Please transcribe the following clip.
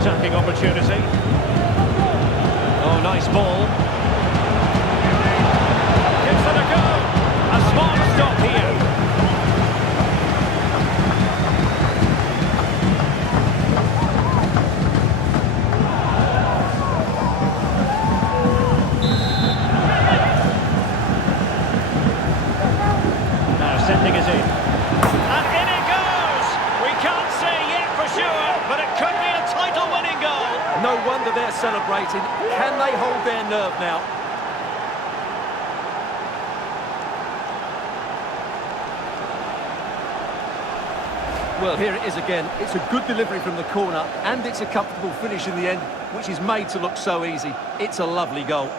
Attacking opportunity. Oh, nice ball. Gives it a go. A smart stop here. Now sending us in. And in it goes! We can't say yet for sure, but it could be a title-winning goal. No wonder they're celebrating. Can they hold their nerve now? Well, here it is again. It's a good delivery from the corner, and it's a comfortable finish in the end, which is made to look so easy. It's a lovely goal.